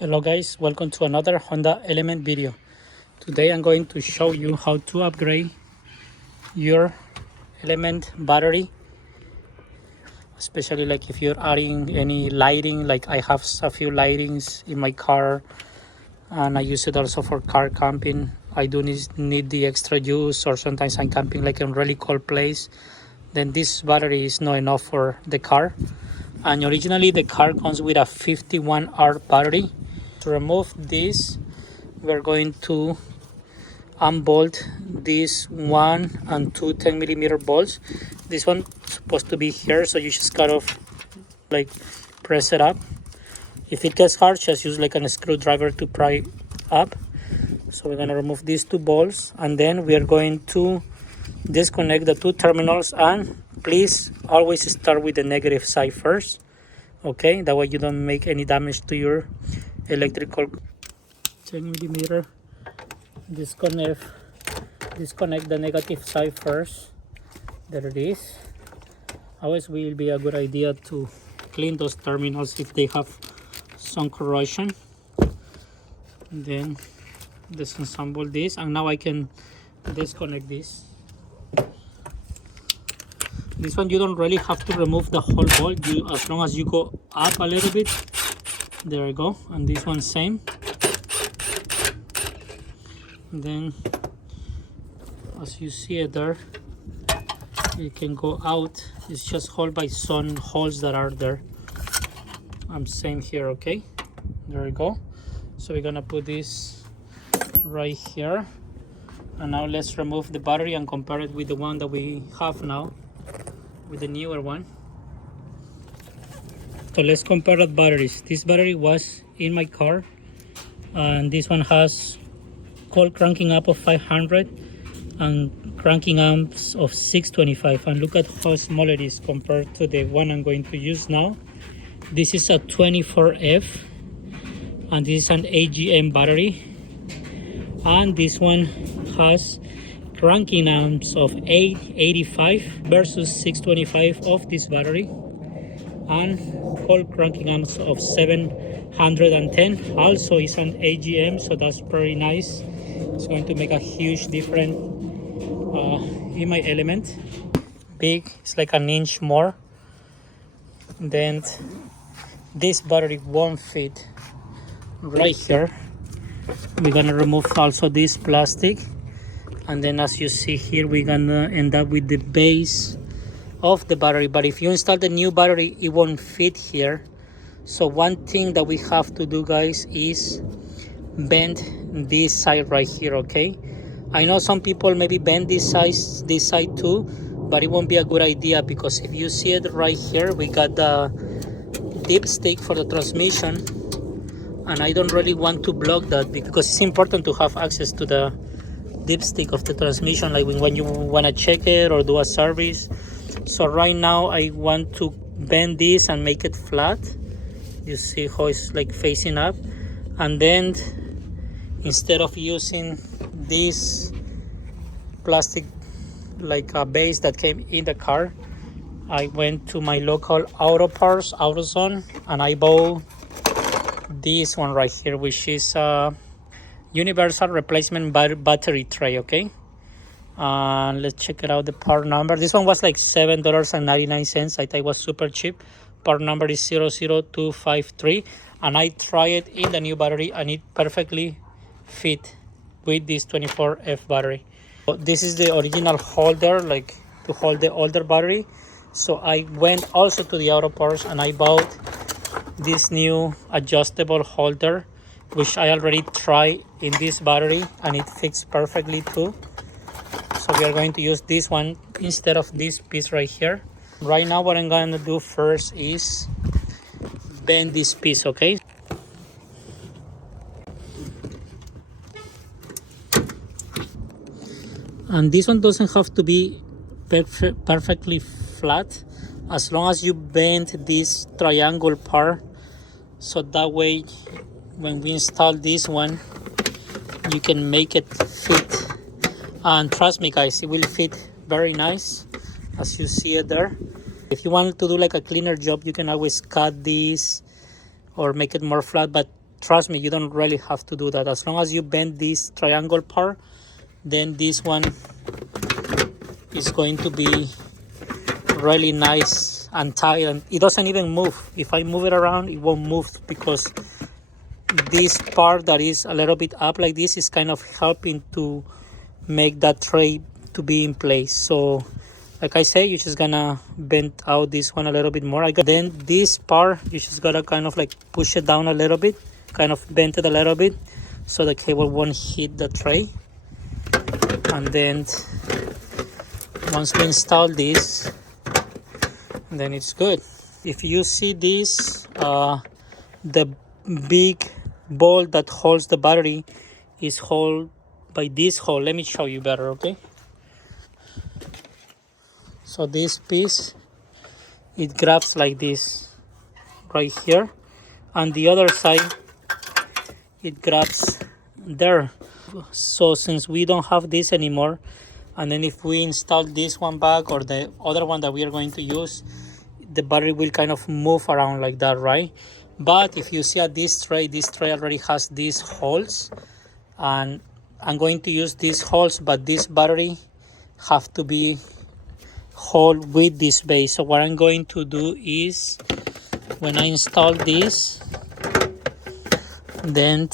Hello guys, welcome to another Honda Element video. Today I'm going to show you how to upgrade your Element battery, especially like if you're adding any lighting. Like I have a few lightings in my car and I use it also for car camping. I do need the extra use, or sometimes I'm camping like in a really cold place, then this battery is not enough for the car. And originally the car comes with a 51-hour battery. To remove this, we're going to unbolt these 1 and 2 10mm bolts. This one supposed to be here, so you just kind of like press it up. If it gets hard, just use like a screwdriver to pry up. So we're going to remove these 2 bolts, and then we are going to disconnect the 2 terminals. And please always start with the negative side first, okay? That way you don't make any damage to your electrical. 10mm. Disconnect the negative side first. There it is. Always will be a good idea to clean those terminals if they have some corrosion. And then disassemble this, and now I can disconnect this. This one you don't really have to remove the whole bolt, as long as you go up a little bit. There we go. And this one same. And then as you see it there, it can go out. It's just held by some holes that are there. I'm same here, okay? There we go. So we're gonna put this right here, and now let's remove the battery and compare it with the one that we have now, with the newer one. So let's compare the batteries. This battery was in my car, and this one has cold cranking up of 500 and cranking amps of 625, and look at how small it is compared to the one I'm going to use now. This is a 24F, and this is an AGM battery, and this one has cranking amps of 885 versus 625 of this battery, and cold cranking amps of 710. Also is an AGM, so that's pretty nice. It's going to make a huge difference in my Element. Big, it's like an inch more. Then this battery won't fit right here. We're gonna remove also this plastic, and then as you see here, we're gonna end up with the base of the battery. But if you install the new battery, it won't fit here. So one thing that we have to do, guys, is bend this side right here, okay? I know some people maybe bend this side too, but it won't be a good idea, because if you see it right here, we got the dipstick for the transmission, and I don't really want to block that, because it's important to have access to the dipstick of the transmission, like when you want to check it or do a service. So right now I want to bend this and make it flat. You see how it's like facing up, and then instead of using this plastic like a base that came in the car, I went to my local auto parts, Autozone, and I bought this one right here, which is a universal replacement battery tray, okay? Let's check it out, the part number. This one was like $7.99. I thought it was super cheap. Part number is 00253, and I tried it in the new battery, and it perfectly fit with this 24F battery. So this is the original holder, like to hold the older battery. So I went also to the auto parts and I bought this new adjustable holder, which I already tried in this battery, and it fits perfectly too. So we are going to use this one instead of this piece right here. Right now what I'm going to do first is bend this piece, okay? And this one doesn't have to be perfectly flat, as long as you bend this triangle part, so that way when we install this one, you can make it fit. And trust me guys, it will fit very nice, as you see it there. If you want to do like a cleaner job, you can always cut this or make it more flat, but trust me, you don't really have to do that. As long as you bend this triangle part, then this one is going to be really nice and tight, and it doesn't even move. If I move it around, it won't move, because this part that is a little bit up like this is kind of helping to make that tray to be in place. So like I say, you're just gonna bend out this one a little bit more. Then this part, you just gotta kind of like push it down a little bit, kind of bend it a little bit, so the cable won't hit the tray. And then once we install this, then it's good. If you see this, the big ball that holds the battery is held by this hole. Let me show you better, okay? So this piece, it grabs like this right here, and the other side, it grabs there. So since we don't have this anymore, and then if we install this one back, or the other one that we are going to use, the battery will kind of move around like that, right? But if you see at this tray already has these holes, and I'm going to use these holes, but this battery have to be held with this base. So what I'm going to do is, when I install this, then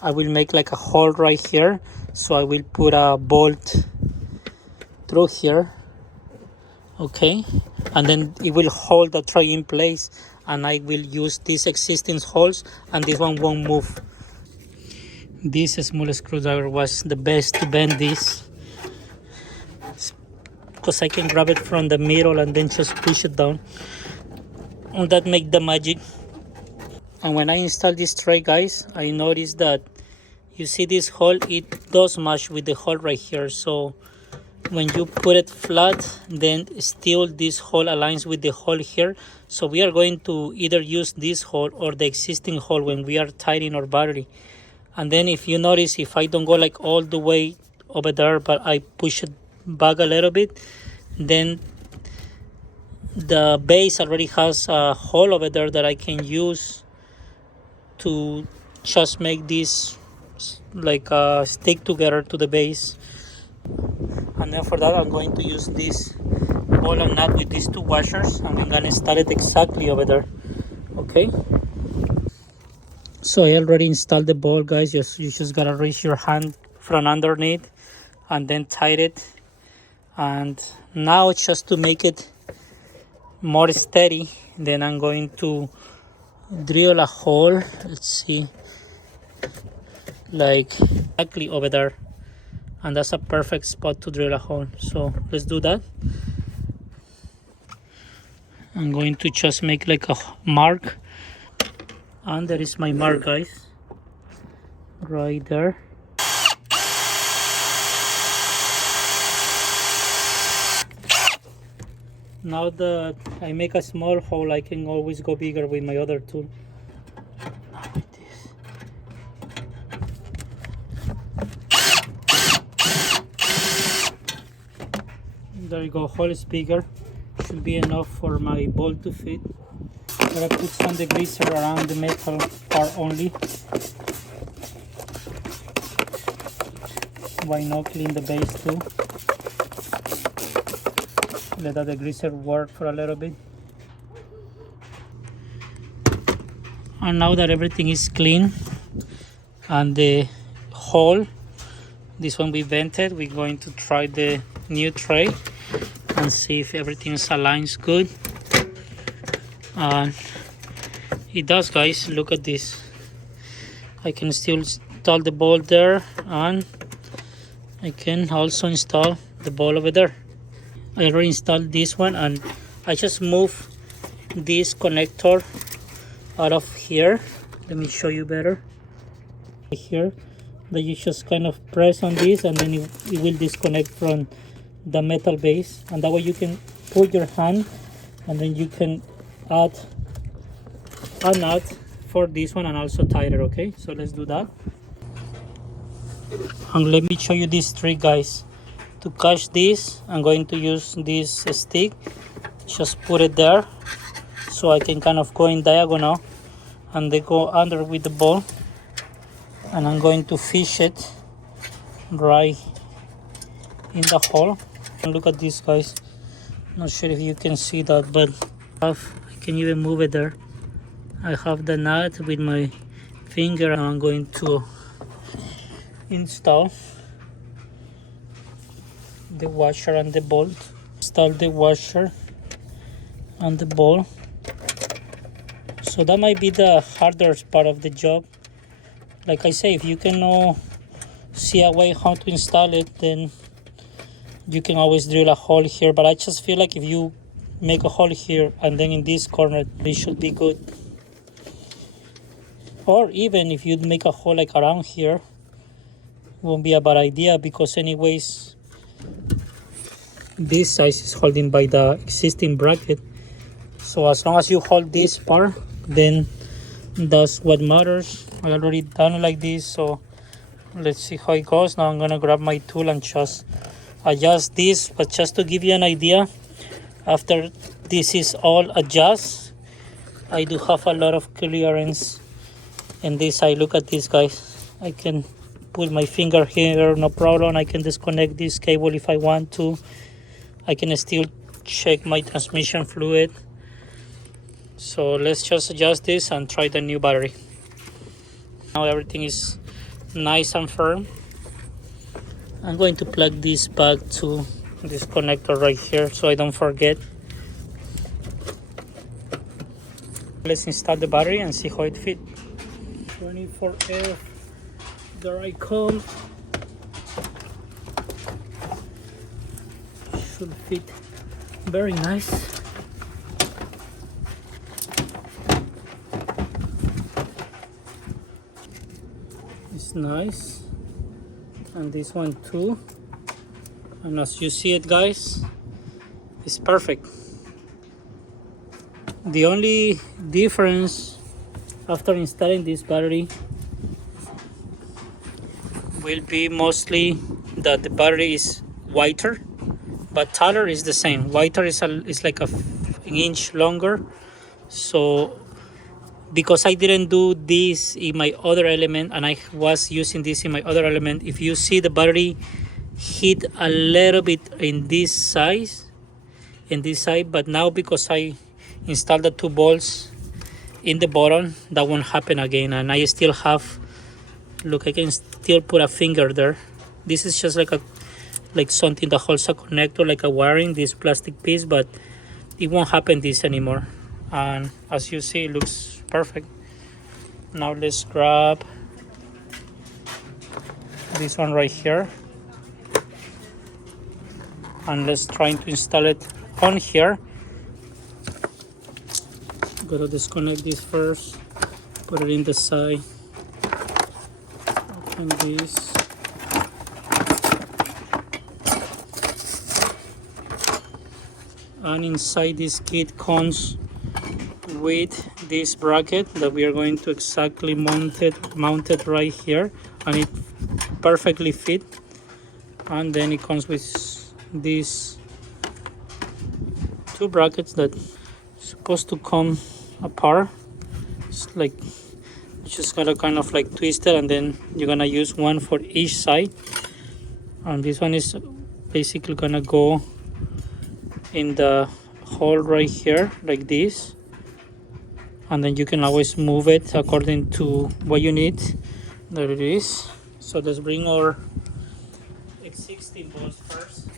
I will make like a hole right here. So I will put a bolt through here, okay, and then it will hold the tray in place, and I will use these existing holes, and this one won't move. This small screwdriver was the best to bend this, because I can grab it from the middle and then just push it down, and that make the magic. And when I install this tray, guys, I noticed that, you see this hole, it does match with the hole right here. So when you put it flat, then still this hole aligns with the hole here. So we are going to either use this hole or the existing hole when we are tightening our battery. And then if you notice, if I don't go like all the way over there, but I push it back a little bit, then the base already has a hole over there that I can use to just make this like stick together to the base. And then for that, I'm going to use this ball and nut with these two washers, and I'm gonna install it exactly over there, okay? So I already installed the ball, guys. You just gotta raise your hand from underneath and then tighten it. And now, just to make it more steady, then I'm going to drill a hole. Let's see, like exactly over there, and that's a perfect spot to drill a hole. So let's do that. I'm going to just make like a mark, and there is my mark, guys, right there. Now that I make a small hole, I can always go bigger with my other tool. Like this. There you go, hole is bigger. Should be enough for my bolt to fit. Gotta put some degreaser around the metal part only. Why not clean the base too? Let the degreaser work for a little bit. And now that everything is clean and the hole, this one we vented, we're going to try the new tray and see if everything aligns good. And it does, guys. Look at this. I can still install the ball there, and I can also install the ball over there. I already installed this one, and I just move this connector out of here. Let me show you better. Here, that you just kind of press on this, and then it will disconnect from the metal base, and that way you can put your hand, and then you can add a nut for this one and also tighten. Okay, so let's do that. And let me show you this trick, guys. To catch this, I'm going to use this stick. Just put it there so I can kind of go in diagonal, and they go under with the ball, and I'm going to fish it right in the hole. And look at this, guys. Not sure if you can see that, but I can even move it there. I have the nut with my finger, and I'm going to install the washer and the bolt. Install the washer and the ball. So that might be the hardest part of the job. Like I say, if you can see a way how to install it, then you can always drill a hole here. But I just feel like if you make a hole here and then in this corner, it should be good. Or even if you make a hole like around here, won't be a bad idea, because anyways this size is holding by the existing bracket. So as long as you hold this part, then that's what matters. I already done it like this, so let's see how it goes. Now I'm gonna grab my tool and just adjust this. But just to give you an idea, after this is all adjust, I do have a lot of clearance in this side. Look at this, guys. I can put my finger here, no problem. I can disconnect this cable if I want to. I can still check my transmission fluid. So let's just adjust this and try the new battery. Now everything is nice and firm. I'm going to plug this back to this connector right here so I don't forget. Let's install the battery and see how it fits. 24F, there I come. Should fit very nice. It's nice, and this one too. And as you see it, guys, it's perfect. The only difference after installing this battery will be mostly that the battery is whiter, but taller is the same. Whiter is like an inch longer. So because I didn't do this in my other element and I was using this in my other element, if you see the battery hit a little bit in this side, but now because I installed the 2 bolts in the bottom, that won't happen again. And I still have, look, I can still put a finger there. This is just like something that holds a connector, like a wiring, this plastic piece, but it won't happen this anymore. And as you see, it looks perfect. Now let's grab this one right here and let's try to install it on here. Gotta disconnect this first, put it in the side, open this, and inside this kit comes with this bracket that we are going to exactly mount it right here, and it perfectly fit. And then it comes with these 2 brackets that supposed to come apart. It's like just gotta kind of like twist it, and then you're gonna use one for each side, and this one is basically gonna go in the hole right here like this, and then you can always move it according to what you need. There it is. So let's bring our X16 bolts first.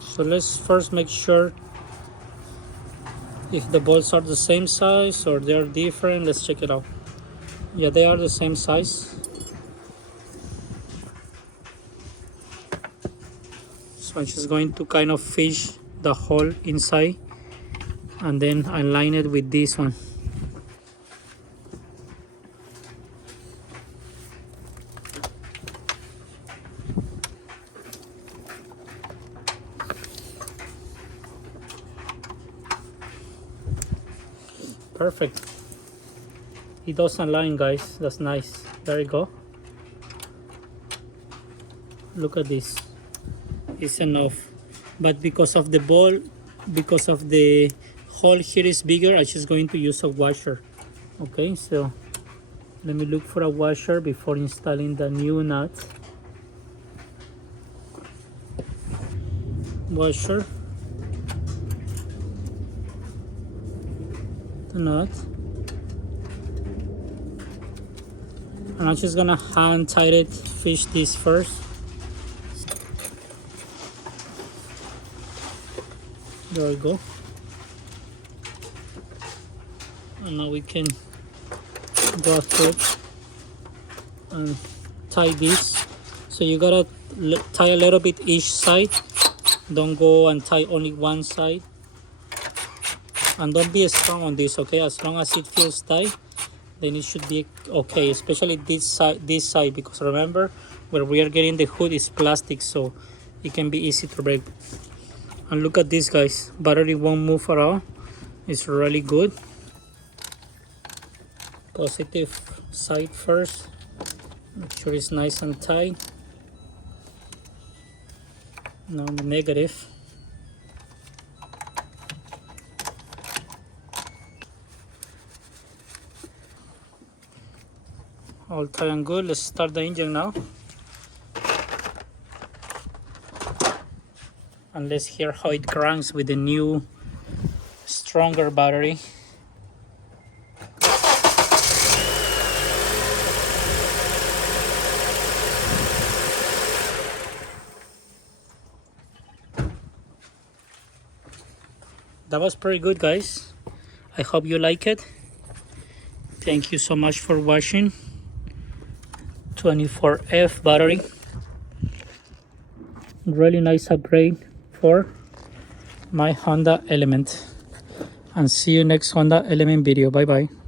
So let's first make sure if the bolts are the same size or they're different. Let's check it out. Yeah, they are the same size. So I'm just going to kind of fish the hole inside and then align it with this one. Perfect. It does align, guys. That's nice. There you go. Look at this. It's enough. But because of the ball, because of the hole here is bigger, I'm just going to use a washer. Okay, so let me look for a washer before installing the new nut. Washer, the nut, and I'm just gonna hand tight it, fish this first. There we go. And now we can go ahead and tie this. So you gotta tie a little bit each side. Don't go and tie only one side. And don't be strong on this, okay? As long as it feels tight, then it should be okay, especially this side, because remember, where we are getting the hood is plastic, so it can be easy to break. And look at this, guys, battery won't move around. It's really good. Positive side first, make sure it's nice and tight. Now the negative. All tight and good. Let's start the engine now. And let's hear how it cranks with the new, stronger battery. That was pretty good, guys. I hope you like it. Thank you so much for watching. 24F battery. Really nice upgrade for my Honda Element. And see you next Honda Element video. Bye bye.